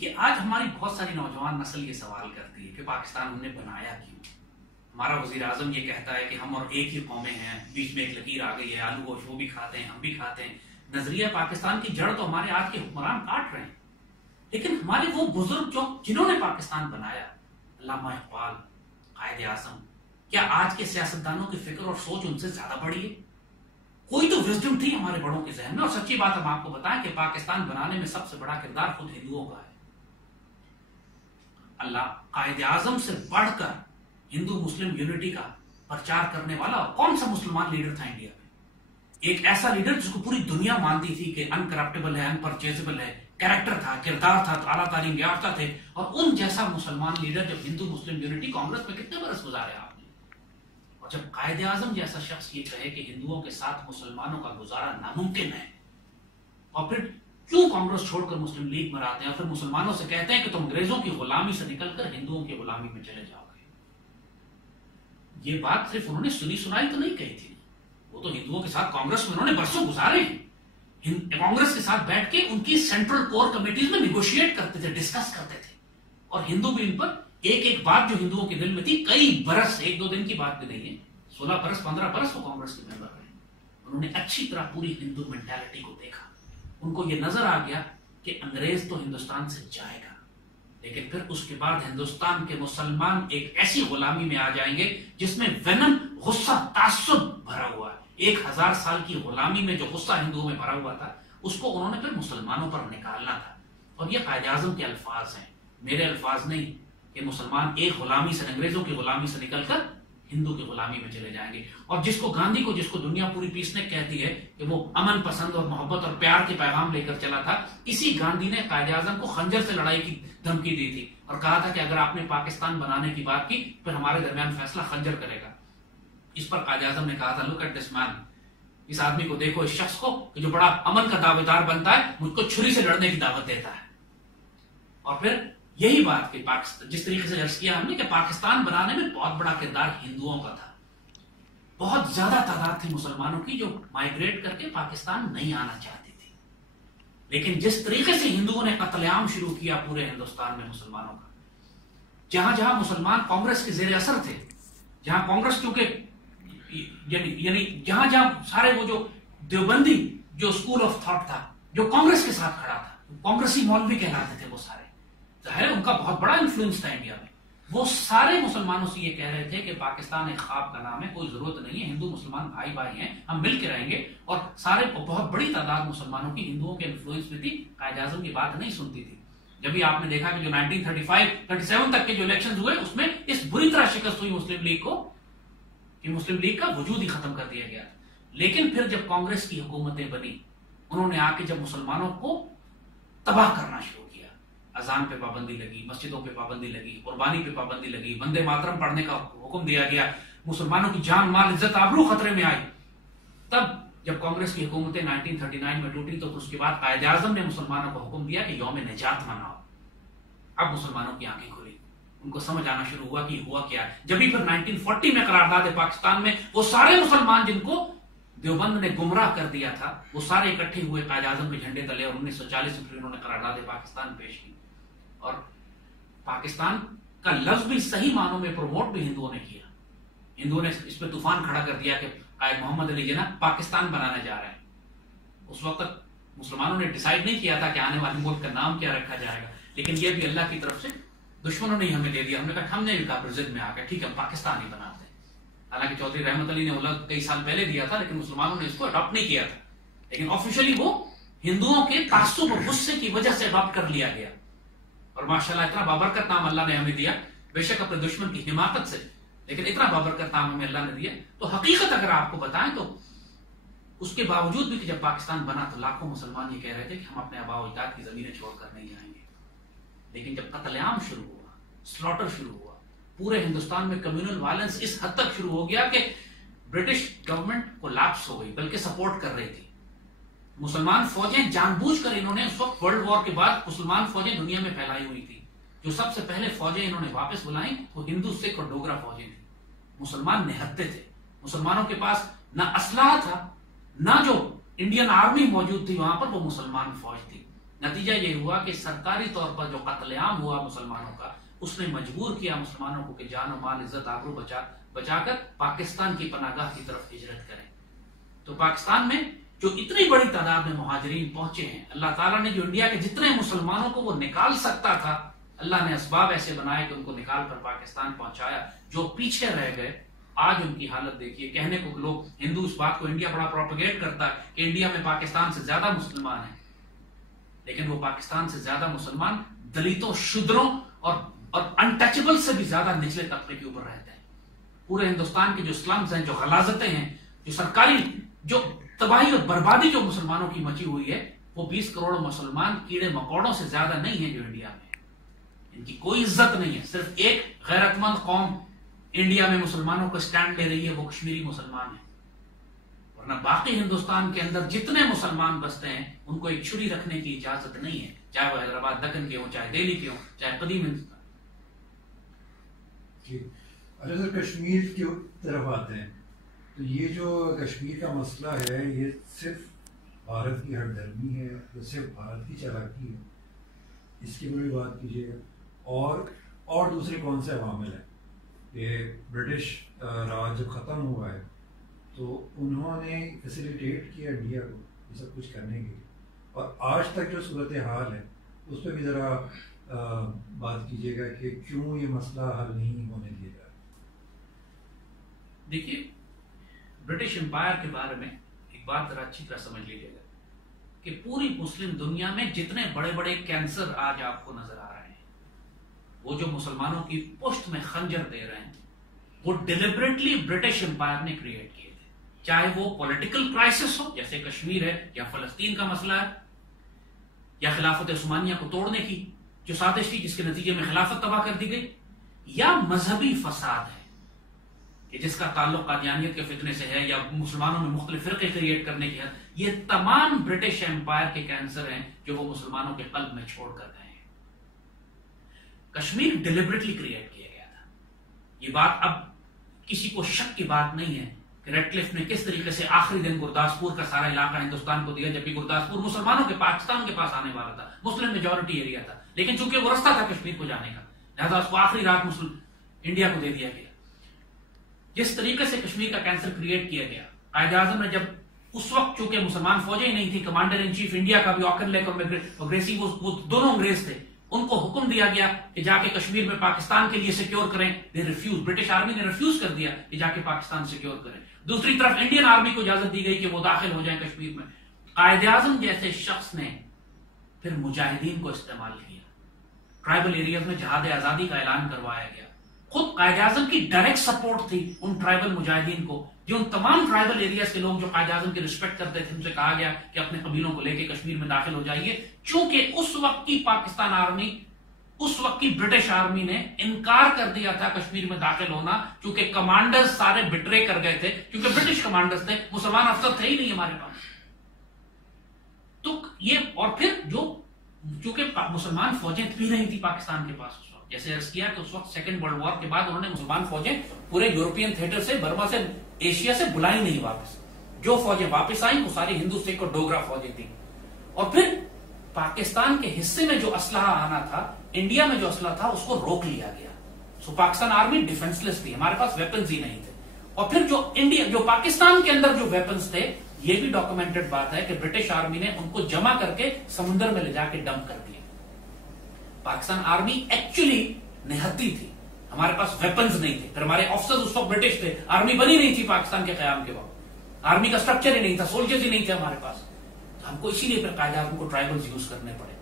دیکھیے آج ہماری بہت ساری نوجوان نسل یہ سوال کرتی ہے کہ پاکستان ہم نے بنایا کیوں؟ ہمارا وزیر اعظم یہ کہتا ہے کہ ہم اور ایک ہی قومیں ہیں، بیچ میں ایک لکیر آ گئی ہے، آلو گوشت وہ بھی کھاتے ہیں ہم بھی کھاتے ہیں۔ نظریہ پاکستان کی جڑ تو ہمارے آج کے حکمران کاٹ رہے ہیں، لیکن ہمارے وہ بزرگ جنہوں نے پاکستان بنایا، علامہ اقبال، قائد اعظم، کیا آج کے سیاستدانوں کی فکر اور سوچ ان سے زیادہ بڑی ہے؟ کوئی تو وزڈم تھی ہمارے بڑوں کے ذہن میں، اور سچی بات ہم آپ کو بتائیں کہ پاکستان بنانے میں سب سے بڑا کردار خود ہندوؤں کا ہے۔ اللہ قائد اعظم سے بڑھ کر ہندو مسلم یونٹی کا پرچار کرنے والا کون سا مسلمان لیڈر تھا انڈیا میں؟ ایک ایسا لیڈر جس کو پوری دنیا مانتی تھی کہ ان کرپٹیبل ہے، ان پرچیزبل ہے، کیریکٹر تھا، کردار تھا، اعلیٰ تعلیم یافتہ تھے، اور ان جیسا مسلمان لیڈر جب ہندو مسلم یونٹی کانگریس میں کتنے برس گزارے آپ نے؟ اور جب قائد اعظم جیسا شخص یہ کہے کہ ہندوؤں کے ساتھ مسلمانوں کا گزارا ناممکن ہے، اور پھر کیوں کانگریس چھوڑ کر مسلم لیگ میں آتے ہیں اور پھر مسلمانوں سے کہتے ہیں کہ تم انگریزوں کی غلامی سے نکل کر ہندوؤں کی غلامی میں چلے جاؤ گے، یہ بات صرف انہوں نے سنی سنائی تو نہیں کہی تھی، وہ تو ہندوؤں کے ساتھ کانگریس میں انہوں نے برسوں گزارے ہیں، کانگریس کے ساتھ بیٹھ کے ان کی سینٹرل کور کمیٹیز میں نیگوشیٹ کرتے تھے، ڈسکس کرتے تھے، اور ہندو بھی ان پر ایک ایک بات جو ہندوؤں کے دل میں تھی کئی برس، ایک دو دن کی بات بھی نہیں ہے، 16 برس 15 برس وہ کانگریس کے ممبر رہے، انہوں نے اچھی طرح پوری ہندو مینٹالٹی کو دیکھا، ان کو یہ نظر آ گیا کہ انگریز تو ہندوستان سے جائے گا، لیکن پھر اس کے بعد ہندوستان کے مسلمان ایک ایسی غلامی میں آ جائیں گے جس میں وینم، غصہ، تعصب بھرا ہوا ہے۔ 1000 سال کی غلامی میں جو غصہ ہندوؤں میں بھرا ہوا تھا اس کو انہوں نے پھر مسلمانوں پر نکالنا تھا، اور یہ قائد اعظم کے الفاظ ہیں، میرے الفاظ نہیں، کہ مسلمان ایک غلامی سے، انگریزوں کی غلامی سے نکل کر ہندو کی غلامی میں چلے جائیں گے۔ اور جس کو گاندھی کو، جس کو دنیا پوری پیسنے کہتی ہے کہ وہ امن پسند اور محبت اور پیار کے پیغام لے کر چلا تھا، اسی گاندھی نے قائد اعظم کو خنجر سے لڑائی کی دھمکی دی تھی اور کہا تھا کہ اگر آپ نے پاکستان بنانے کی بات کی پھر ہمارے درمیان فیصلہ خنجر کرے گا۔ اس پر قائد اعظم نے کہا تھا، لک ایٹ دس مین، اس آدمی کو دیکھو، اس شخص کو کہ جو بڑا امن کا دعوے دار بنتا ہے، مجھ کو چھری سے لڑنے کی دعوت دیتا ہے۔ اور پھر یہی بات کہ جس طریقے سے عرض کیا ہم نے کہ پاکستان بنانے میں بہت بڑا کردار ہندوؤں کا تھا، بہت زیادہ تعداد تھی مسلمانوں کی جو مائیگریٹ کر کے پاکستان نہیں آنا چاہتی تھی، لیکن جس طریقے سے ہندوؤں نے قتل عام شروع کیا پورے ہندوستان میں مسلمانوں کا، جہاں جہاں مسلمان کانگریس کے زیر اثر تھے، جہاں کانگریس کیونکہ یعنی جہاں جہاں سارے وہ جو دیوبندی جو اسکول آف تھاٹ تھا جو کانگریس کے ساتھ کھڑا تھا، کانگریسی مولوی کہلاتے تھے وہ سارے، ظاہر ہے ان کا بہت بڑا انفلوئنس تھا انڈیا میں، وہ سارے مسلمانوں سے یہ کہہ رہے تھے کہ پاکستان ایک خواب کا نام ہے، کوئی ضرورت نہیں ہے، ہندو مسلمان بھائی بھائی ہیں، ہم مل کے رہیں گے، اور سارے بہت بڑی تعداد مسلمانوں کی ہندوؤں کے انفلوئنس میں تھی، قائد اعظم کی بات نہیں سنتی تھی۔ جب بھی آپ نے دیکھا کہ جو 1935-37 تک کے جو الیکشنز ہوئے اس میں اس بری طرح شکست ہوئی مسلم لیگ کو کہ مسلم لیگ کا وجود ہی ختم کر دیا گیا، لیکن پھر جب کانگریس کی حکومتیں بنی انہوں نے آ کے جب مسلمانوں کو تباہ کرنا شروع کیا، اذان پہ پابندی لگی، مسجدوں پہ پابندی لگی، قربانی پہ پابندی لگی، وندے ماترم پڑھنے کا حکم دیا گیا، مسلمانوں کی جان مال عزت آبرو خطرے میں آئی، تب جب کانگریس کی حکومتیں 1939 میں ٹوٹی تو اس کے بعد قائد اعظم نے مسلمانوں کو حکم دیا کہ یوم نجات مناؤ۔ اب مسلمانوں کی آنکھیں کھلی، ان کو سمجھ آنا شروع ہوا کہ یہ ہوا کیا ہے۔ جبھی پھر 1940 میں قرارداد پاکستان میں وہ سارے مسلمان جن کو دیوبند نے گمراہ کر دیا تھا وہ سارے اکٹھے ہوئے قائد اعظم کے جھنڈے تلے، اور 1940 میں پھر انہوں نے قرارداد پاکستان پیش کی، اور پاکستان کا لفظ بھی صحیح معنوں میں پروموٹ بھی ہندوؤں نے کیا، ہندوؤں نے اس پہ طوفان کھڑا کر دیا کہ قائد محمد علی جناح پاکستان بنانے جا رہے ہیں۔ اس وقت تک مسلمانوں نے ڈیسائیڈ نہیں کیا تھا کہ آنے والے ملک کا نام کیا رکھا جائے گا، لیکن یہ بھی اللہ کی طرف سے دشمنوں نے ہمیں دے دیا، ہم نے کہا ہم نے بھی کہا ضد میں آ کے ٹھیک ہے پاکستان ہی بناتے ہیں، حالانکہ چودھری رحمت علی نے الگ کئی سال پہلے دیا تھا لیکن مسلمانوں نے اس کو اڈاپٹ نہیں کیا تھا، لیکن آفیشلی وہ ہندوؤں کے تعصب اور غصے کی وجہ سے اڈاپٹ کر لیا گیا، اور ماشاءاللہ اتنا بابرکت نام اللہ نے ہمیں دیا، بے شک اپنے دشمن کی حماقت سے، لیکن اتنا بابرکت نام ہمیں اللہ نے دیا۔ تو حقیقت اگر آپ کو بتائیں تو اس کے باوجود بھی کہ جب پاکستان بنا تو لاکھوں مسلمان یہ کہہ رہے تھے کہ ہم اپنے آباء و اجداد کی زمینیں چھوڑ کر نہیں جائیں گے، لیکن جب قتل عام شروع ہوا، سلاٹر شروع ہوا، پورے ہندوستان میں کمیونل وائلنس اس حد تک شروع ہو گیا کہ برٹش گورنمنٹ کو لاپس ہو گئی بلکہ سپورٹ کر رہی تھی، مسلمان فوجیں جان بوجھ کر انہوں نے اس وقت ورلڈ وار کے بعد مسلمان فوجیں دنیا میں پھیلائی ہوئی تھی، جو سب سے پہلے فوجیں انہوں نے واپس بلائیں وہ ہندو سکھ اور ڈوگرا فوجیں تھیں، مسلمان نہتے تھے، مسلمانوں کے پاس نہ اسلحہ تھا نہ جو انڈین آرمی موجود تھی وہاں پر وہ مسلمان فوج تھی، نتیجہ یہ ہوا کہ سرکاری طور پر جو قتل عام ہوا مسلمانوں کا، اس نے مجبور کیا مسلمانوں کو کہ جان و مال عزت آبرو بچا کر پاکستان کی پناہ گاہ کی طرف ہجرت کریں۔ تو پاکستان میں جو اتنی بڑی تعداد میں مہاجرین پہنچے ہیں، اللہ تعالیٰ نے جو انڈیا کے جتنے مسلمانوں کو وہ نکال سکتا تھا، اللہ نے اسباب ایسے بنائے کہ ان کو نکال کر پاکستان پہنچایا۔ جو پیچھے رہ گئے آج ان کی حالت دیکھیے۔ کہنے کو لوگ ہندو اس بات کو انڈیا بڑا پروپیگیٹ کرتا ہے کہ انڈیا میں پاکستان سے زیادہ مسلمان ہیں، لیکن وہ پاکستان سے زیادہ مسلمان دلتوں، شودروں اور انٹچبل سے بھی زیادہ نچلے طبقے کے اوپر رہتے ہیں۔ پورے ہندوستان کے جو سلمز ہیں، جو غلاظتیں ہیں، جو سرکاری جو تباہی اور بربادی جو مسلمانوں کی مچی ہوئی ہے، وہ 20 کروڑ مسلمان کیڑے مکوڑوں سے زیادہ نہیں ہیں جو انڈیا میں۔ ان کی کوئی عزت نہیں ہے۔ صرف ایک غیرت مند قوم انڈیا میں مسلمانوں کو سٹینڈ لے رہی ہے، وہ کشمیری مسلمان ہیں، ورنہ باقی ہندوستان کے اندر جتنے مسلمان بستے ہیں ان کو ایک چھری رکھنے کی اجازت نہیں ہے، چاہے وہ حیدرآباد دکن کے ہوں، چاہے دہلی کے ہوں، چاہے قدیم ہندوستان۔ اچھا سر، کشمیر کی طرف آتے ہیں تو یہ جو کشمیر کا مسئلہ ہے، یہ صرف بھارت کی ہمدردی ہے یا صرف بھارت کی چالاکی ہے؟ اس کی بڑی بات کیجیے گا۔ اور دوسرے کون سے عوامل ہیں؟ یہ برٹش راج جب ختم ہوا ہے تو انہوں نے فیسیلیٹیٹ کیا انڈیا کو یہ سب کچھ کرنے کے لیے، اور آج تک جو صورتحال ہے اس پہ بھی ذرا بات کیجیے گا کہ کیوں یہ مسئلہ حل نہیں ہونے دیا جا رہا۔ دیکھیے، برٹش امپائر کے بارے میں ایک بات ذرا اچھی طرح سمجھ لیجیے گا کہ پوری مسلم دنیا میں جتنے بڑے بڑے کینسر آج آپ کو نظر آ رہے ہیں، وہ جو مسلمانوں کی پشت میں خنجر دے رہے ہیں، وہ ڈیلیبریٹلی برٹش امپائر نے کریٹ کیے تھے۔ چاہے وہ پولیٹیکل کرائسس ہو جیسے کشمیر ہے، یا فلسطین کا مسئلہ ہے، یا خلافت عثمانیہ کو توڑنے کی جو سازش تھی جس کے نتیجے میں خلافت تباہ کر دی گئی، یا مذہبی فساد ہے کہ جس کا تعلق قادیانیت کے فتنے سے ہے، یا مسلمانوں میں مختلف فرقے کریٹ کرنے کی ہے۔ یہ تمام برٹش امپائر کے کینسر ہیں جو وہ مسلمانوں کے قلب میں چھوڑ کر گئے ہیں۔ کشمیر ڈیلیبریٹلی کریٹ کیا گیا تھا۔ یہ بات اب کسی کو شک کی بات نہیں ہے کہ ریڈ کلف نے کس طریقے سے آخری دن گرداسپور کا سارا علاقہ ہندوستان کو دیا، جبکہ گرداسپور مسلمانوں کے پاکستان کے پاس آنے والا تھا، مسلم میجورٹی ایریا تھا، لیکن چونکہ وہ رستہ تھا کشمیر کو جانے کا، لہذا اس کو آخری رات مسلم انڈیا کو دے دیا گیا۔ جس طریقے سے کشمیر کا کینسر کریٹ کیا گیا، قائد اعظم نے جب اس وقت چونکہ مسلمان فوجیں ہی نہیں تھی، کمانڈر ان چیف انڈیا کا بھی آکن لیک اور گریسی وہ دونوں انگریز تھے، ان کو حکم دیا گیا کہ جا کے کشمیر میں پاکستان کے لیے سیکیور کریں۔ دے ریفیوز، برٹش آرمی نے ریفیوز کر دیا کہ جا کے پاکستان سیکیور کریں۔ دوسری طرف انڈین آرمی کو اجازت دی گئی کہ وہ داخل ہو جائیں کشمیر میں۔ قائد اعظم جیسے شخص نے پھر مجاہدین کو استعمال کیا، ٹرائبل ایریاز میں جہاد آزادی کا اعلان کروایا گیا۔ خود قائد اعظم کی ڈائریکٹ سپورٹ تھی ان ٹرائبل مجاہدین کو، جو ان تمام ٹرائبل ایریاز کے لوگ جو قائد اعظم کی رسپیکٹ کرتے تھے، ان سے کہا گیا کہ اپنے قبیلوں کو لے کے کشمیر میں داخل ہو جائیے، چونکہ اس وقت کی پاکستان آرمی، اس وقت کی برٹش آرمی نے انکار کر دیا تھا کشمیر میں داخل ہونا، کیونکہ کمانڈرز سارے بٹرے کر گئے تھے، کیونکہ برٹش کمانڈرز تھے، مسلمان افسر تھے ہی نہیں ہمارے پاس۔ تو یہ، اور پھر جو چونکہ مسلمان فوجیں بھی نہیں تھی پاکستان کے پاس اس وقت، جیسے عرض کیا کہ اس وقت سیکنڈ ورلڈ وار کے بعد انہوں نے مسلمان فوجیں پورے یورپین تھیٹر سے، برما سے، ایشیا سے بلائی نہیں واپس۔ جو فوجیں واپس آئیں وہ ساری ہندو سکھ اور ڈوگرا فوجیں تھیں۔ اور پھر پاکستان کے حصے میں جو اسلحہ آنا تھا، انڈیا میں جو اسلحہ تھا، اس کو روک لیا گیا۔ سو پاکستان آرمی ڈیفنس لیس تھی، ہمارے پاس ویپنز ہی نہیں تھے۔ اور پھر جو پاکستان کے اندر جو ویپنز تھے، یہ بھی ڈاکومنٹڈ بات ہے کہ برٹش آرمی نے ان کو جمع کر کے سمندر میں لے جا کے ڈمپ کر دیا۔ پاکستان آرمی ایکچولی نہتی تھی، ہمارے پاس ویپنز نہیں تھے۔ پھر ہمارے آفیسرز اس وقت برٹش تھے، آرمی بنی نہیں تھی پاکستان کے قیام کے وقت، آرمی کا سٹرکچر ہی نہیں تھا، سولجرز ہی نہیں تھے ہمارے پاس، تو ہم کو اسی لیے پھر قائد اعظم کو ٹرائبلز یوز کرنے پڑے۔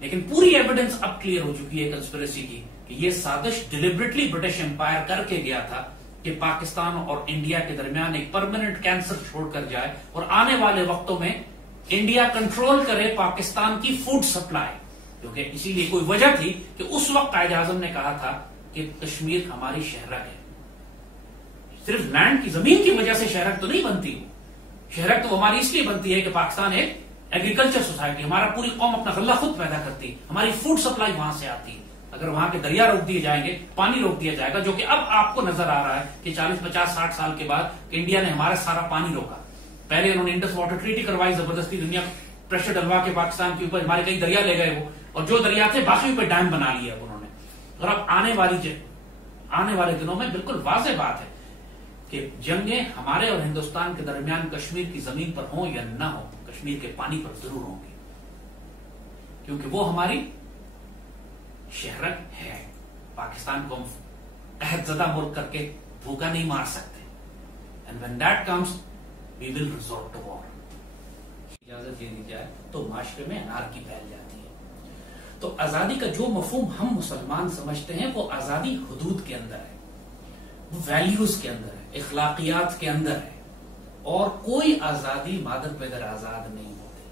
لیکن پوری ایویڈنس اب کلیئر ہو چکی ہے کنسپریسی کی کہ یہ سازش ڈیلیبریٹلی برٹش امپائر کر کے گیا تھا کہ پاکستان اور انڈیا کے درمیان ایک پرماننٹ کینسر چھوڑ کر جائے، اور آنے والے وقتوں میں انڈیا کنٹرول کرے پاکستان کی فوڈ سپلائی، کیونکہ اسی لیے کوئی وجہ تھی کہ اس وقت قائد اعظم نے کہا تھا کہ کشمیر ہماری شہرک ہے۔ صرف لینڈ کی، زمین کی وجہ سے شہرک تو نہیں بنتی، شہرک تو ہماری اس لیے بنتی ہے کہ پاکستان ایک ایگریکلچر سوسائٹی، ہمارا پوری قوم اپنا غلہ خود پیدا کرتی ہے، ہماری فوڈ سپلائی وہاں سے آتی ہے۔ اگر وہاں کے دریا روک دیے جائیں گے، پانی روک دیا جائے گا، جو کہ اب آپ کو نظر آ رہا ہے کہ 40 50 60 سال کے بعد انڈیا نے ہمارا سارا پانی روکا۔ پہلے انہوں نے انڈس واٹر ٹریٹی کروائی، زبردستی دنیا پریشر ڈلوا کے پاکستان کے اوپر ہمارے کئی دریا لے گئے وہ، اور جو دریا تھے باقی پہ ڈیم بنا لیا انہوں نے. اور اب آنے والے دنوں میں بالکل واضح بات ہے کہ جنگیں ہمارے اور ہندوستان کے درمیان کشمیر کی زمین پر ہوں یا نہ ہوں، کشمیر کے پانی پر ضرور ہوں گی، کیونکہ وہ ہماری شہرت ہے. پاکستان کو ہم عہد زدہ ملک کر کے بھوکا نہیں مار سکتے. And when that comes, we will resort to war. اجازت دے دی جائے تو معاشرے میں انارکی پھیل جاتی ہے. تو آزادی کا جو مفہوم ہم مسلمان سمجھتے ہیں وہ آزادی حدود کے اندر ہے، وہ ویلیوز کے اندر ہے، اخلاقیات کے اندر ہے، اور کوئی آزادی مادر پیدر آزاد نہیں ہوتی.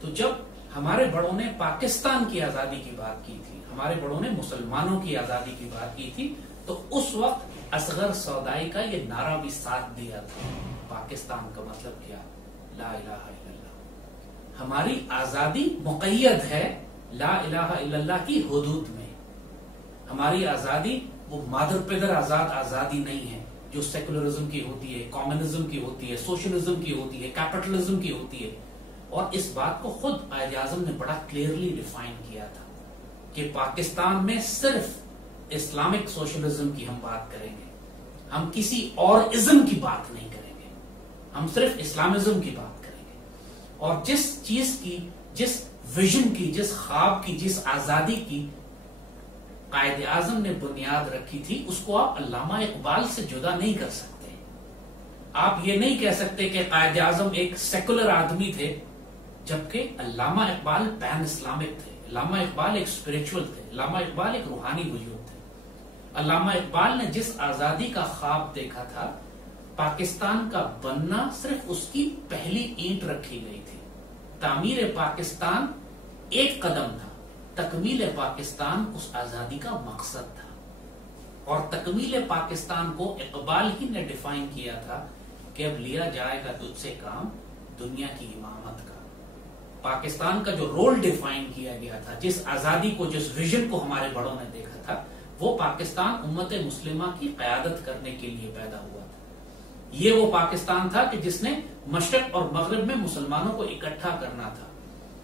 تو جب ہمارے بڑوں نے پاکستان کی آزادی کی بات کی تھی، ہمارے بڑوں نے مسلمانوں کی آزادی کی بات کی تھی، تو اس وقت اصغر سودائی کا یہ نعرہ بھی ساتھ دیا تھا. پاکستان کا مطلب کیا؟ لا الہ الا اللہ. ہماری آزادی مقید ہے لا الہ الا اللہ کی حدود میں. ہماری آزادی وہ مادر پیدر آزادی نہیں ہے جو سیکولرزم کی ہوتی ہے، کمیونزم کی ہوتی ہے، سوشلزم کی ہوتی ہے، کیپٹلزم کی ہوتی ہے. اور اس بات کو خود قائد اعظم نے بڑا کلیئرلی ڈیفائن کیا تھا کہ پاکستان میں صرف اسلامک سوشلزم کی ہم بات کریں گے، ہم کسی اور ازم کی بات نہیں کریں گے، ہم صرف اسلامزم کی بات کریں گے. اور جس چیز کی، جس ویژن کی، جس خواب کی، جس آزادی کی قائد اعظم نے بنیاد رکھی تھی، اس کو آپ علامہ اقبال سے جدا نہیں کر سکتے. آپ یہ نہیں کہہ سکتے کہ قائد اعظم ایک سیکولر آدمی تھے جبکہ علامہ اقبال پین اسلامک تھے. علامہ اقبال ایک اسپرچول تھے، علامہ اقبال ایک روحانی وجود تھے. علامہ اقبال نے جس آزادی کا خواب دیکھا تھا، پاکستان کا بننا صرف اس کی پہلی اینٹ رکھی گئی تھی. تعمیر پاکستان ایک قدم تھا، تکمیل پاکستان اس آزادی کا مقصد تھا. اور تکمیل پاکستان کو اقبال ہی نے ڈیفائن کیا تھا کہ اب لیا جائے گا تجھ سے کام دنیا کی امامت کا. پاکستان کا جو رول ڈیفائن کیا گیا تھا، جس آزادی کو، جس ویژن کو ہمارے بڑوں نے دیکھا تھا، وہ پاکستان امت مسلمہ کی قیادت کرنے کے لیے پیدا ہوا تھا. یہ وہ پاکستان تھا کہ جس نے مشرق اور مغرب میں مسلمانوں کو اکٹھا کرنا تھا.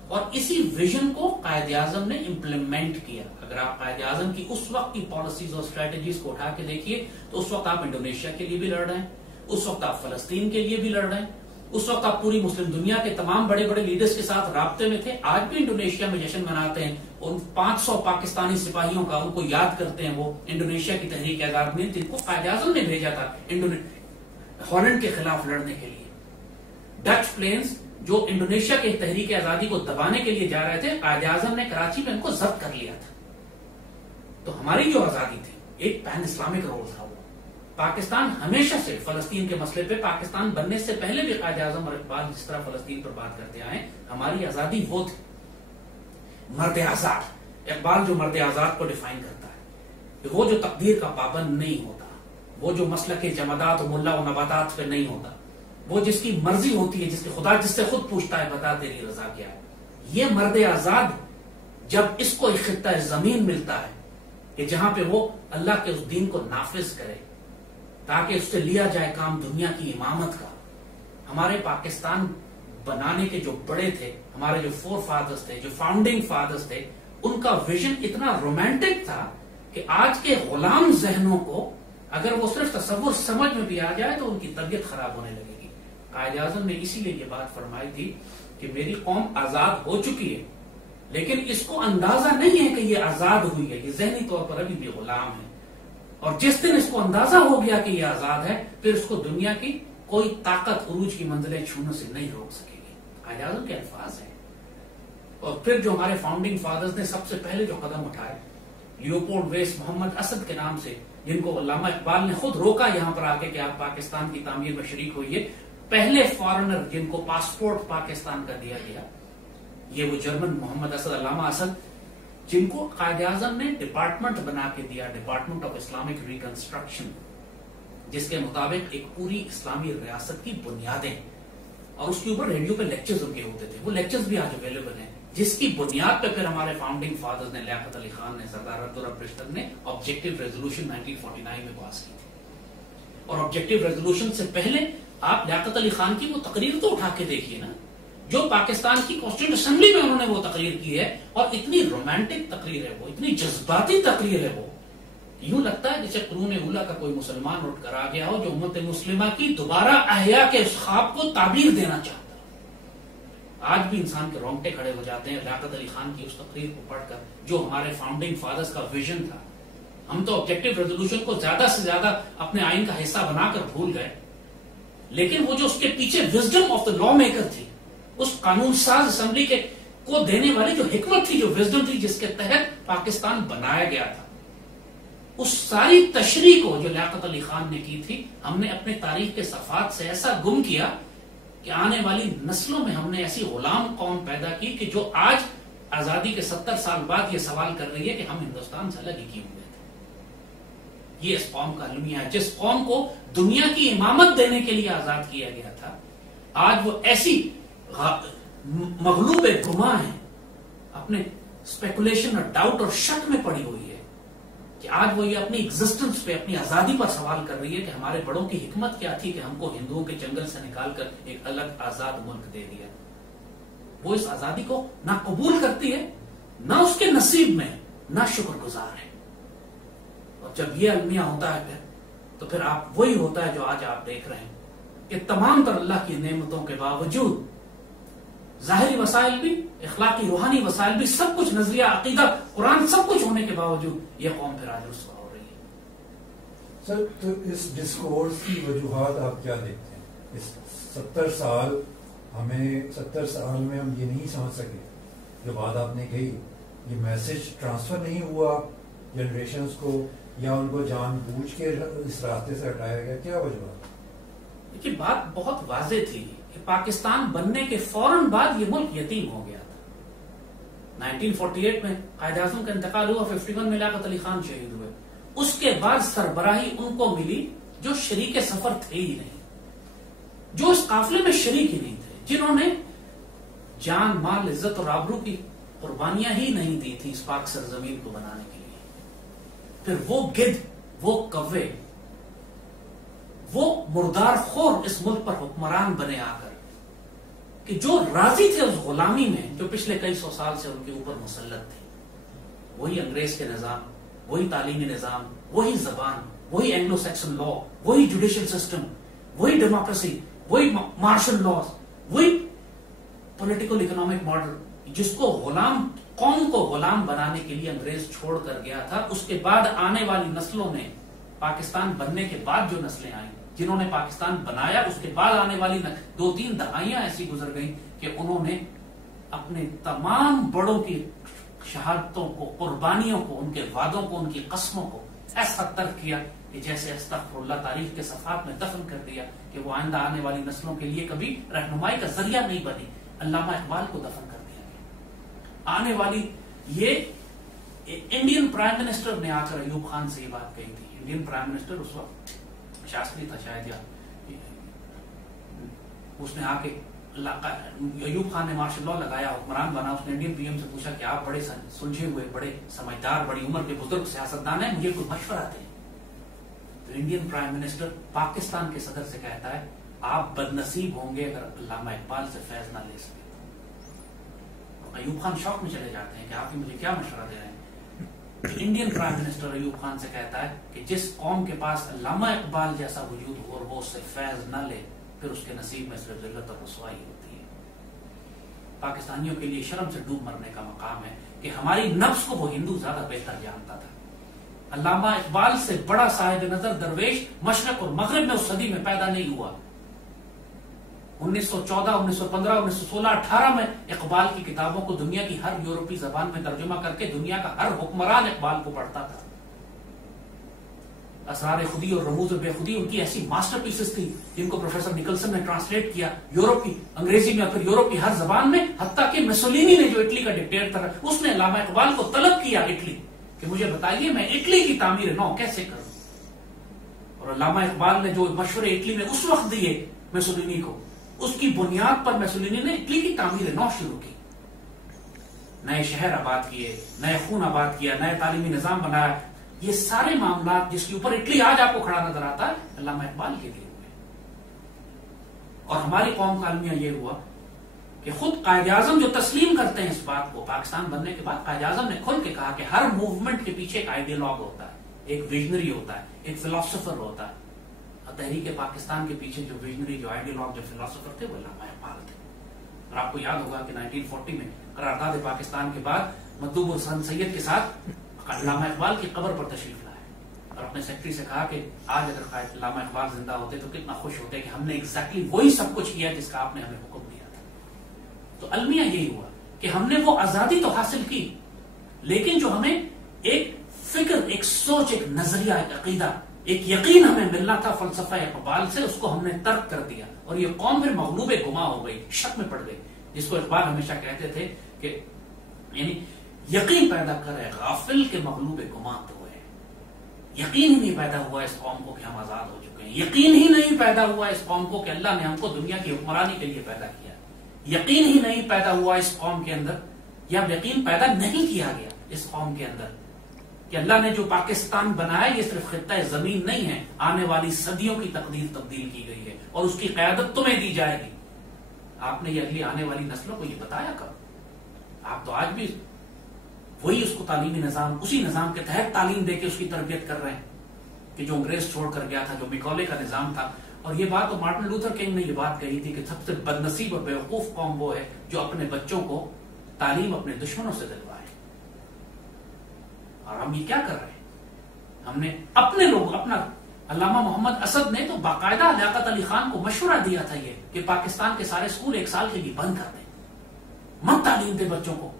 اور اسی ویژن کو قائد اعظم نے امپلیمنٹ کیا. اگر آپ قائد اعظم کی اس وقت کی پالیسیز اور اسٹریٹجیز کو اٹھا کے دیکھیے تو اس وقت آپ انڈونیشیا کے لیے بھی لڑ رہے ہیں، اس وقت آپ فلسطین کے لیے بھی لڑ رہے ہیں، اس وقت آپ پوری مسلم دنیا کے تمام بڑے بڑے لیڈرز کے ساتھ رابطے میں تھے. آج بھی انڈونیشیا میں جشن مناتے ہیں ان 500 پاکستانی سپاہیوں کا، ان کو یاد کرتے ہیں. وہ انڈونیشیا کی تحریک آزاد میں جن کو قائد اعظم نے بھیجا تھا ہالینڈ کے خلاف لڑنے کے لیے. ڈچ پلینز جو انڈونیشیا کے تحریک آزادی کو دبانے کے لیے جا رہے تھے، قائد اعظم نے کراچی میں ان کو ضبط کر لیا تھا. تو ہماری جو آزادی تھی ایک پین اسلامک رول تھا. وہ پاکستان ہمیشہ سے فلسطین کے مسئلے پہ، پاکستان بننے سے پہلے بھی قائد اعظم اور اقبال جس طرح فلسطین پر بات کرتے آئے، ہماری آزادی وہ تھی مرد آزاد. اقبال جو مرد آزاد کو ڈیفائن کرتا ہے، وہ جو تقدیر کا پابند نہیں ہوتا، وہ جو مسلک جمادات و ملا و نباتات پہ نہیں ہوتا، وہ جس کی مرضی ہوتی ہے، جس کے خدا جس سے خود پوچھتا ہے بتا تیری رضا کیا ہے. یہ مرد آزاد جب اس کو ایک خطہ زمین ملتا ہے کہ جہاں پہ وہ اللہ کے اس دین کو نافذ کرے تاکہ اس سے لیا جائے کام دنیا کی امامت کا. ہمارے پاکستان بنانے کے جو بڑے تھے، ہمارے جو فور فادرز تھے، جو فاؤنڈنگ فادرز تھے، ان کا ویژن اتنا رومانٹک تھا کہ آج کے غلام ذہنوں کو اگر وہ صرف تصور سمجھ میں بھی آ جائے تو ان کی طبیعت خراب ہونے لگے گی. قائد اعظم نے اسی لیے یہ بات فرمائی تھی کہ میری قوم آزاد ہو چکی ہے لیکن اس کو اندازہ نہیں ہے کہ یہ آزاد ہوئی ہے، یہ ذہنی طور پر ابھی بھی غلام ہے. اور جس دن اس کو اندازہ ہو گیا کہ یہ آزاد ہے، پھر اس کو دنیا کی کوئی طاقت عروج کی منزلیں چھونے سے نہیں روک سکے گی. قائد اعظم کے الفاظ ہیں. اور پھر جو ہمارے فاؤنڈنگ فادرز نے سب سے پہلے جو قدم اٹھائے، لیوپولڈ ویس محمد اسد کے نام سے، جن کو علامہ اقبال نے خود روکا یہاں پر آ کے کہ آپ پاکستان کی تعمیر میں شریک ہوئیے. پہلے فارنر جن کو پاسپورٹ پاکستان کا دیا گیا یہ وہ جرمن محمد اسد، علامہ اسد، جن کو قائد اعظم نے ڈپارٹمنٹ بنا کے دیا، ڈپارٹمنٹ آف اسلامک ریکنسٹرکشن، جس کے مطابق ایک پوری اسلامی ریاست کی بنیادیں، اور اس کے اوپر ریڈیو پہ لیکچرز ان کے ہوتے تھے. وہ لیکچرز بھی آج اویلیبل ہیں، جس کی بنیاد پہ پھر ہمارے فاؤنڈنگ فادرز نے، لیاقت علی خان نے، سردار عبدالرب رشتر نے آبجیکٹو ریزولوشن 1949 میں پاس کی تھی. اور آبجیکٹو ریزولوشن سے پہلے آپ لیاقت علی خان کی وہ تقریر تو اٹھا کے دیکھیے نا، جو پاکستان کی کانسٹیٹیوشن اسمبلی میں انہوں نے وہ تقریر کی ہے، اور اتنی رومانٹک تقریر ہے وہ، اتنی جذباتی تقریر ہے وہ، یوں لگتا ہے جیسے قرون اولا کا کوئی مسلمان اٹھ کر آ گیا ہو جو امت مسلمہ کی دوبارہ احیا کے اس خواب کو تعبیر دینا چاہتا ہے۔ آج بھی انسان کے رونگٹے کھڑے ہو جاتے ہیں لیاقت علی خان کی اس تقریر کو پڑھ کر، جو ہمارے فاؤنڈنگ فادرز کا ویژن تھا۔ ہم تو آبجیکٹو ریزولوشن کو زیادہ سے زیادہ اپنے آئین کا حصہ بنا کر بھول گئے، لیکن وہ جو اس کے پیچھے wisdom of the law maker تھی، اس قانون ساز اسمبلی کے کو دینے والی جو حکمت تھی، جو وزڈم تھی جس کے تحت پاکستان بنایا گیا تھا، اس ساری تشریح کو جو لیاقت علی خان نے کی تھی، ہم نے اپنے تاریخ کے صفحات سے ایسا گم کیا کہ آنے والی نسلوں میں ہم نے ایسی غلام قوم پیدا کی کہ جو آج آزادی کے 70 سال بعد یہ سوال کر رہی ہے کہ ہم ہندوستان سے الگ ہی کیوں ہوئے تھے۔ یہ اس قوم کا المیہ ہے، جس قوم کو دنیا کی امامت دینے کے لیے آزاد کیا گیا تھا، آج وہ ایسی مغلوب گماں ہیں، اپنے اسپیکولیشن اور ڈاؤٹ اور شک میں پڑی ہوئی ہے کہ آج وہ یہ اپنی ایگزسٹنس پہ، اپنی آزادی پر سوال کر رہی ہے کہ ہمارے بڑوں کی حکمت کیا تھی کہ ہم کو ہندوؤں کے جنگل سے نکال کر ایک الگ آزاد ملک دے دیا۔ وہ اس آزادی کو نہ قبول کرتی ہے، نہ اس کے نصیب میں، نہ شکر گزار ہے۔ اور جب یہ المیہ ہوتا ہے تو پھر آپ وہی ہوتا ہے جو آج آپ دیکھ رہے ہیں کہ تمام تر اللہ کی نعمتوں کے باوجود، ظاہری وسائل بھی، اخلاقی روحانی وسائل بھی، سب کچھ، نظریہ، عقیدہ، قرآن، سب کچھ ہونے کے باوجود یہ قوم پھر آج رسوا ہو رہی ہے۔ سر، تو اس ڈسکورس کی وجوہات آپ کیا دیکھتے ہیں؟ اس 70 سال میں ہم یہ نہیں سمجھ سکے، جو بات آپ نے کہی، یہ میسج ٹرانسفر نہیں ہوا جنریشنز کو، یا ان کو جان بوجھ کے اس راستے سے ہٹایا گیا، کیا وجوہات؟ دیکھیے، بات بہت واضح تھی کہ پاکستان بننے کے فوراً بعد یہ ملک یتیم ہو گیا تھا۔ 1948 میں قائد اعظم کا انتقال ہوا، 51 میں لیاقت علی خان شہید ہوئے۔ اس کے بعد سربراہی ان کو ملی جو شریک سفر تھے ہی نہیں، جو اس قافلے میں شریک ہی نہیں تھے، جنہوں نے جان، مال، عزت اور آبرو کی قربانیاں ہی نہیں دی تھی اس پاک سرزمین کو بنانے کے لیے۔ پھر وہ گدھ، وہ کوے، وہ مردار خور اس ملک پر حکمران بنے آ کر، کہ جو راضی تھے اس غلامی میں جو پچھلے کئی سو سال سے ان کے اوپر مسلط تھی۔ وہی انگریز کے نظام، وہی تعلیمی نظام، وہی زبان، وہی اینگلو سیکسن لا، وہی جوڈیشل سسٹم، وہی ڈیموکریسی، وہی مارشل لاز، وہی پولیٹیکل اکنامک ماڈل، جس کو غلام، قوم کو غلام بنانے کے لیے انگریز چھوڑ کر گیا تھا۔ اس کے بعد آنے والی نسلوں نے، پاکستان بننے کے بعد جو نسلیں آئیں، جنہوں نے پاکستان بنایا، اس کے بعد آنے والی 2-3 دہائیاں ایسی گزر گئیں کہ انہوں نے اپنے تمام بڑوں کی شہادتوں کو، قربانیوں کو، ان کے وعدوں کو، ان کی قسموں کو ایسا ترک کیا کہ جیسے استغفر اللہ تاریخ کے صفحات میں دفن کر دیا کہ وہ آئندہ آنے والی نسلوں کے لیے کبھی رہنمائی کا ذریعہ نہیں بنی۔ علامہ اقبال کو دفن کر دیا گیا۔ آنے والی، یہ انڈین پرائم منسٹر نے آ کر ایوب خان سے یہ بات کہی تھی۔ انڈین پرائم منسٹر اس وقت شاستری تھا شاید، یا اس نے آ کے، ایوب خان نے مارشل لا لگایا، حکمران بنا، اس نے انڈین پی ایم سے پوچھا کہ آپ بڑے سلجھے ہوئے، بڑے سمجھدار، بڑی عمر کے بزرگ سیاستدان ہیں، مجھے کوئی مشورہ دیں۔ تو انڈین پرائم منسٹر پاکستان کے صدر سے کہتا ہے، آپ بدنصیب ہوں گے اگر علامہ اقبال سے فیض نہ لے سکے۔ ایوب خان شوق میں چلے جاتے ہیں کہ آپ مجھے کیا مشورہ دے رہے ہیں۔ Indian prime minister Ayub Khan سے کہتا ہے کہ جس قوم کے پاس علامہ اقبال جیسا وجود ہو اور وہ اس سے فیض نہ لے، پھر اس کے نصیب میں صرف ذلت اور رسوائی ہوتی ہے۔ پاکستانیوں کے لیے شرم سے ڈوب مرنے کا مقام ہے کہ ہماری نفس کو وہ ہندو زیادہ بہتر جانتا تھا۔ علامہ اقبال سے بڑا صاحب نظر درویش مشرق اور مغرب میں اس صدی میں پیدا نہیں ہوا۔ 1914، 1915، 1916، 18 میں اقبال کی کتابوں کو دنیا کی ہر یورپی زبان میں ترجمہ کر کے دنیا کا ہر حکمران اقبال کو پڑھتا تھا۔ اسرار خودی اور رموز بے خودی ان کی ایسی ماسٹر پیسز تھی جن کو پروفیسر نکلسن نے ٹرانسلیٹ کیا یورپ کی انگریزی میں، پھر یورپ کی ہر زبان میں، حتیٰ کہ میسولینی نے جو اٹلی کا ڈکٹیٹر تھا، اس نے علامہ اقبال کو طلب کیا اٹلی کہ مجھے بتائیے میں اٹلی کی تعمیر نو کیسے کروں۔ اور علامہ اقبال نے جو مشورے اٹلی میں اس وقت دیے میسولینی کو، اس کی بنیاد پر میسولینی نے اٹلی کی تعمیر نو شروع کی، نئے شہر آباد کیے، نئے خون آباد کیا، نئے تعلیمی نظام بنایا۔ یہ سارے معاملات جس کے اوپر اٹلی آج آپ کو کھڑا نظر آتا ہے، علامہ اقبال کے لیے ہوئے۔ اور ہماری قوم کا المیہ یہ ہوا کہ خود قائد اعظم جو تسلیم کرتے ہیں اس بات کو، پاکستان بننے کے بعد قائد اعظم نے کھل کے کہا کہ ہر موومنٹ کے پیچھے ایک آئیڈیالوگ ہوتا ہے، ایک ویژنری ہوتا ہے، ایک فلاسفر ہوتا ہے. اور تحریک پاکستان کے پیچھے جو ویژنری، جو آئیڈیالوگ، جو فلاسفر تھے وہ علامہ اقبال تھے. اور آپ کو یاد ہوگا کہ 1940 میں قرارداد پاکستان کے بعد مطلوب حسین سید کے ساتھ علامہ اقبال کی قبر پر تشریف لائے اور اپنے سیکرٹری سے کہا کہ آج اگر علامہ اقبال زندہ ہوتے تو کتنا خوش ہوتے کہ ہم نے ایگزیکٹلی وہی سب کچھ کیا جس کا آپ نے ہمیں حکم دیا تھا. تو المیہ یہی ہوا کہ ہم نے وہ آزادی تو حاصل کی، لیکن جو ہمیں ایک فکر، ایک سوچ، ایک نظریہ، ایک عقیدہ، ایک یقین ہمیں ملنا تھا فلسفہ اقبال سے، اس کو ہم نے ترک کر دیا اور یہ قوم پھر مغلوب گما ہو گئی، شک میں پڑ گئی. جس کو اقبال ہمیشہ کہتے تھے کہ یعنی یقین پیدا کرے غافل کے مغلوب گما تو ہے. یقین ہی نہیں پیدا ہوا اس قوم کو کہ ہم آزاد ہو چکے ہیں. یقین ہی نہیں پیدا ہوا اس قوم کو کہ اللہ نے ہم کو دنیا کی حکمرانی کے لیے پیدا کیا. یقین ہی نہیں پیدا ہوا اس قوم کے اندر، یا یقین پیدا نہیں کیا گیا اس قوم کے اندر کہ اللہ نے جو پاکستان بنایا یہ صرف خطہ زمین نہیں ہے، آنے والی صدیوں کی تقدیر تبدیل کی گئی ہے اور اس کی قیادت تمہیں دی جائے گی. آپ نے یہ اگلی آنے والی نسلوں کو یہ بتایا کب؟ آپ تو آج بھی وہی اس کو تعلیمی نظام، اسی نظام کے تحت تعلیم دے کے اس کی تربیت کر رہے ہیں کہ جو انگریز چھوڑ کر گیا تھا، جو میکولے کا نظام تھا. اور یہ بات تو مارٹن لوتھر کنگ نے یہ بات کہی تھی کہ سب سے بدنصیب اور بیوقوف قوم وہ ہے جو اپنے بچوں کو تعلیم اپنے دشمنوں سے دلوائے. اور ہم یہ کیا کر رہے ہیں؟ ہم نے اپنے لوگ، اپنا علامہ محمد اسد نے تو باقاعدہ لیاقت علی خان کو مشورہ دیا تھا یہ کہ پاکستان کے سارے اسکول 1 سال کے لیے بند کر دیں، مت تعلیم دے بچوں کو.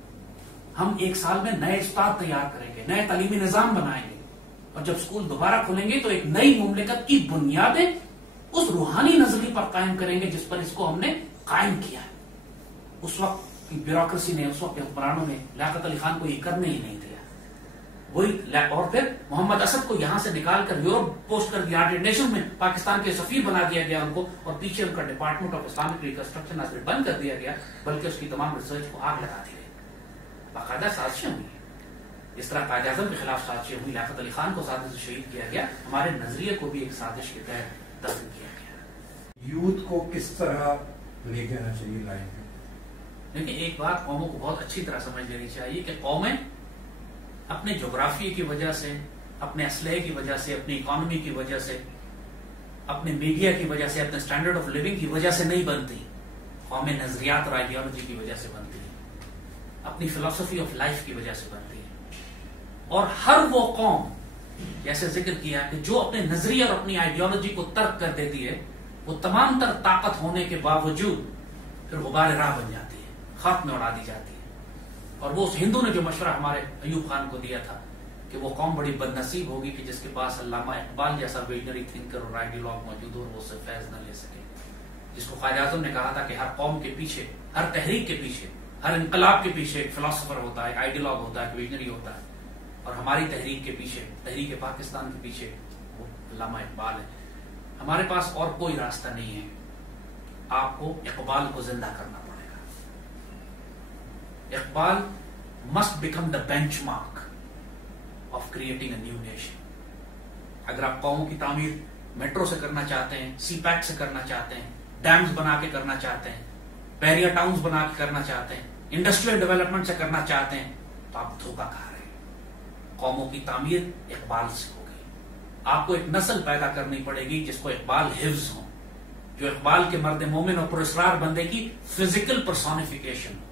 ہم 1 سال میں نئے استاد تیار کریں گے، نئے تعلیمی نظام بنائیں گے، اور جب اسکول دوبارہ کھلیں گے تو ایک نئی مملکت کی بنیادیں اس روحانی نظریے پر قائم کریں گے جس پر اس کو ہم نے قائم کیا ہے. اس وقت کی بیوروکریسی نے، اس وقت کے حکمرانوں نے لیاقت علی خان کو یہ کرنے ہی نہیں دیا. وہی اور پھر محمد اسد کو یہاں سے نکال کر یورپ پوسٹ کر دیا، یونائیٹڈ نیشن میں پاکستان کے سفیر بنا دیا گیا ان کو، اور پیچھے ان کا ڈپارٹمنٹ آف اسلامک ریکنسٹرکشن نہ صرف بند کر دیا گیا بلکہ اس کی تمام ریسرچ کو آگ لگا دی گئی. باقاعدہ سازشیں ہوئی. اس طرح قائد اعظم کے خلاف سازشیں ہوئی، لیاقت علی خان کو سازش سے شہید کیا گیا، ہمارے نظریے کو بھی ایک سازش کے تحت دفن کیا گیا. یوتھ کو کس طرح لے کے آنا چاہیے لائن میں؟ لیکن ایک بات قوموں کو بہت اچھی طرح سمجھ لینی چاہیے کہ قومیں اپنے جغرافی کی وجہ سے، اپنے اسلحے کی وجہ سے، اپنی اکانومی کی وجہ سے، اپنے میڈیا کی وجہ سے، اپنے اسٹینڈرڈ آف لیونگ کی وجہ سے نہیں بنتی. قومیں نظریات اور آئیڈیالوجی کی وجہ سے بنتی ہیں، اپنی فلسفی آف لائف کی وجہ سے بنتی ہے. اور ہر وہ قوم، جیسے ذکر کیا کہ جو اپنے نظریے اور اپنی آئیڈیالوجی کو ترک کر دیتی ہے، وہ تمام تر طاقت ہونے کے باوجود پھر غبار راہ بن جاتی ہے، خاک میں اڑا دی جاتی ہے. اور وہ اس ہندو نے جو مشورہ ہمارے ایوب خان کو دیا تھا کہ وہ قوم بڑی بدنصیب ہوگی کہ جس کے پاس علامہ اقبال جیسا ویژنری تھنکر اور آئیڈیالوگ موجود ہو اور وہ اس سے فیض نہ لے سکے. جس کو قائد اعظم نے کہا تھا کہ ہر قوم کے پیچھے، ہر تحریک کے پیچھے، ہر انقلاب کے پیچھے ایک فلاسفر ہوتا ہے، ایک آئیڈیالوگ ہوتا ہے، ایک ویژنری ہوتا ہے. اور ہماری تحریک کے پیچھے، تحریک پاکستان کے پیچھے وہ علامہ اقبال ہے. ہمارے پاس اور کوئی راستہ نہیں ہے، آپ کو اقبال کو زندہ کرنا پڑے گا. Iqbal must become the benchmark of creating a new nation. اگر آپ قوموں کی تعمیر میٹرو سے کرنا چاہتے ہیں، سی پیک سے کرنا چاہتے ہیں، ڈیمز بنا کے کرنا چاہتے ہیں، بیریا ٹاؤنز بنا کے کرنا چاہتے ہیں، انڈسٹریل ڈیولپمنٹ سے کرنا چاہتے ہیں، تو آپ دھوکہ کھا رہے ہیں. قوموں کی تعمیر اقبال سے ہوگی. آپ کو ایک نسل پیدا کرنی پڑے گی جس کو اقبال حفظ ہو، جو اقبال کے مرد مومن اور پراسرار بندے کی فزیکل پرسونیفیکیشن ہو.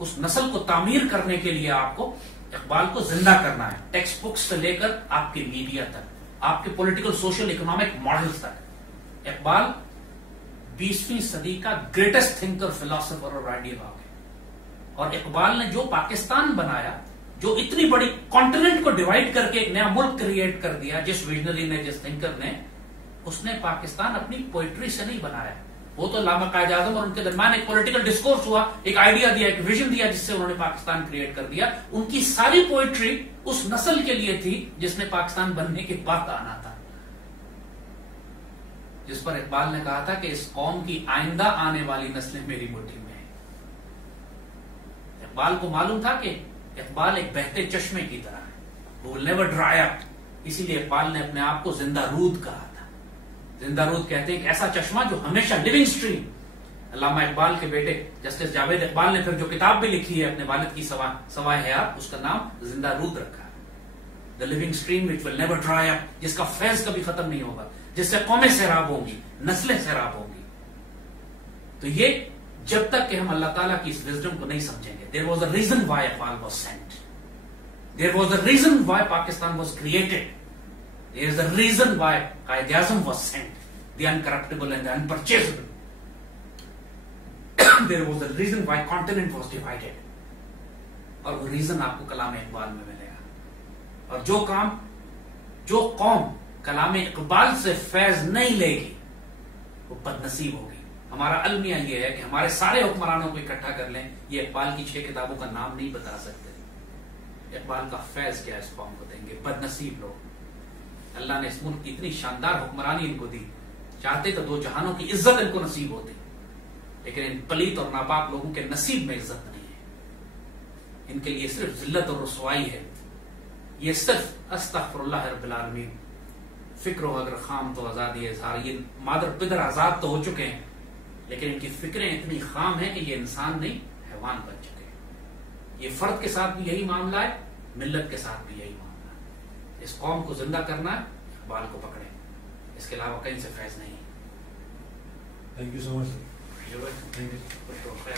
اس نسل کو تعمیر کرنے کے لیے آپ کو اقبال کو زندہ کرنا ہے، ٹیکسٹ بکس سے لے کر آپ کے میڈیا تک، آپ کے پولیٹیکل سوشل اکنامک ماڈلز تک. اقبال 20ویں صدی کا گریٹسٹ تھنکر، فلاسفر اور آئیڈیالوگ ہے. اور اقبال نے جو پاکستان بنایا، جو اتنی بڑی کانٹیننٹ کو ڈیوائڈ کر کے ایک نیا ملک کریٹ کر دیا، جس ویژنری نے، جس تھنکر نے، اس نے پاکستان اپنی پوئٹری سے نہیں بنایا. وہ تو علامہ قائد اعظم اور ان کے درمیان ایک پولیٹیکل ڈسکورس ہوا، ایک آئیڈیا دیا، ایک ویژن دیا جس سے انہوں نے پاکستان کریٹ کر دیا. ان کی ساری پوئٹری اس نسل کے لیے تھی جس نے پاکستان بننے کے بعد آنا تھا، جس پر اقبال نے کہا تھا کہ اس قوم کی آئندہ آنے والی نسلیں میری مٹھی میں ہیں. اقبال کو معلوم تھا کہ اقبال ایک بہتے چشمے کی طرح ہے، وہ نیور ڈرائی اپ. اسی لیے اقبال نے اپنے آپ کو زندہ رود کہا تھا. زندہ رود کہتے ہیں ایک ایسا چشمہ جو ہمیشہ، لیونگ سٹریم، علامہ اقبال کے بیٹے جسٹس جاوید اقبال نے پھر جو کتاب بھی لکھی ہے اپنے والد کی سوائے حیات، اس کا نام زندہ رود رکھا ہے، the living stream which will never dry up, جس کا فیض کبھی ختم نہیں ہوگا، جس سے قومیں سیراب ہوں گی، نسلیں سیراب ہوں گی. تو یہ جب تک کہ ہم اللہ تعالیٰ کی اس وزڈم کو نہیں سمجھیں گے. There was a reason why Iqbal was sent, there was a reason why Pakistan was created, there is a reason why Quaid Azam was sent, the incorruptible and unpurchasable. There was a reason why continent was divided. اور وہ reason آپ کو کلام اقبال میں ملے گا. اور جو قوم کلام اقبال سے فیض نہیں لے گی وہ بد نصیب ہوگی. ہمارا المیہ یہ ہے کہ ہمارے سارے حکمرانوں کو اکٹھا کر لیں، یہ اقبال کی 6 کتابوں کا نام نہیں بتا سکتے. اقبال کا فیض کیا اس قوم کو دیں گے؟ بد نصیب لوگ. اللہ نے اس ملک کی اتنی شاندار حکمرانی ان کو دی، چاہتے تو 2 جہانوں کی عزت ان کو نصیب ہوتی، لیکن ان پلیت اور ناپاک لوگوں کے نصیب میں عزت نہیں ہے. ان کے لیے صرف ذلت اور رسوائی ہے. یہ صرف استغفر اللہ رب العالمین، فکر ہو اگر خام تو آزادی اظہار. یہ مادر پدر آزاد تو ہو چکے ہیں، لیکن ان کی فکریں اتنی خام ہیں کہ یہ انسان نہیں حیوان بن چکے ہیں. یہ فرد کے ساتھ بھی یہی معاملہ ہے، ملت کے ساتھ بھی یہی معاملہ ہے. اس قوم کو زندہ کرنا ہے، اقبال کو پکڑیں، اس کے علاوہ کہیں سے فیض نہیں. Thank you so much. You're welcome. Thank you.